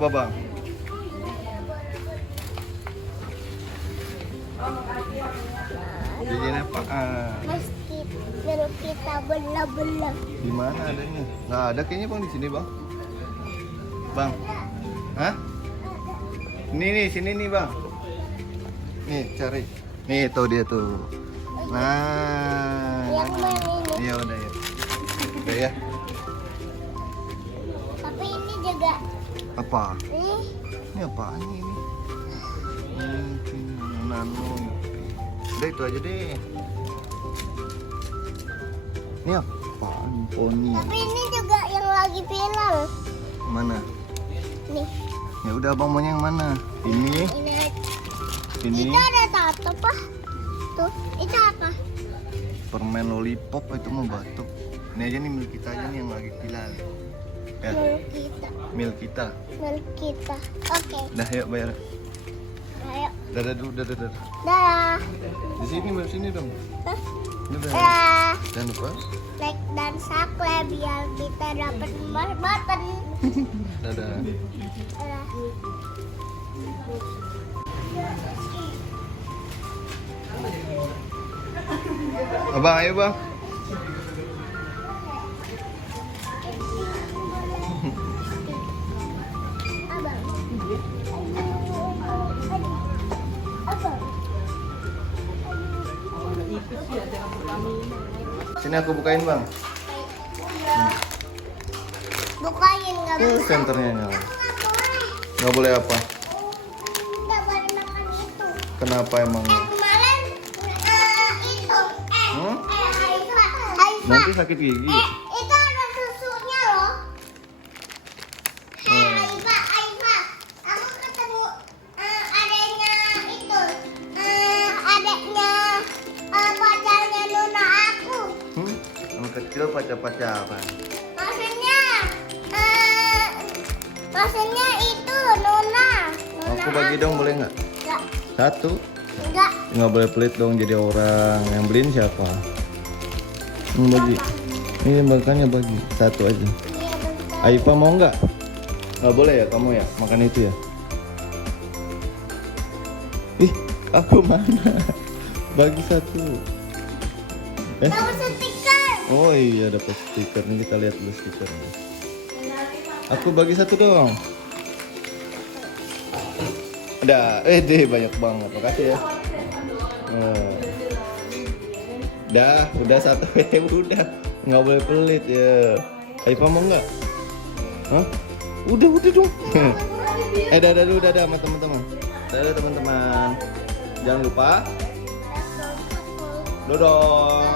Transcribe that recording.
Coba bang. Jadi ini apaan? Meski kalau kita belah-belah. Di mana adanya? Nggak ada kayaknya bang di sini bang. Bang, hah? Ini nih sini nih bang. Nih cari. Nih tuh dia tuh. Nah, Yang mana ini? iya udah ya. Oke ya. Tapi ini juga Apa? nih. Ini apaan ini? Nano. Udah itu aja deh. Ini apaan? Poni. Tapi ini juga yang lagi viral. Mana? Nih. Ya udah abang maunya yang mana? Ini, Ini. ini Itu ada tato pak. Tuh, itu apa? permen lollipop itu mau batuk. Ini aja nih milik kita aja nih yang lagi viral. Ya, Milik kita. milik kita. Milik kita. Oke. Dah yuk bayar. Ayo. Dadah dulu, dadah. Dah. Di sini dong. Hah? Dadah. Dah. Jangan lupa. Like dan subscribe biar kita dapat button. Dadah. Dah. Abang ayo bang. Abang. Abang. Sini aku bukain bang. Bukain nggak Tuh bisa. senternya nyala. Nggak boleh. Nggak boleh apa? Nggak boleh makan itu. Kenapa emang? Kemarin itu. Haifa. Nanti sakit gigi. Itu ada susunya loh. Haifa. Aku ketemu adeknya itu. Adeknya pacarnya Nuna aku. Anak kecil pacar-pacaran. Maksudnya itu Nuna. Aku bagi dong boleh nggak? Enggak. Satu. Enggak. Nggak boleh pelit dong jadi orang. Yang beliin siapa? Bagi. Ini makanya bagi satu aja. Iya bentar. Aifa mau nggak? Nggak boleh ya kamu ya makan itu ya? Ih, aku mana? Bagi satu. Dapat stiker. Oh iya dapat stiker. Nih kita lihat dulu stikernya. Aku bagi satu dong. Ada, deh banyak banget. Makasih ya. Udah satu udah. Nggak boleh pelit ya. Aifa mau nggak? Hah? Udah dong. Dadah dulu dadah sama teman-teman. Dadah teman-teman. Jangan lupa dodong.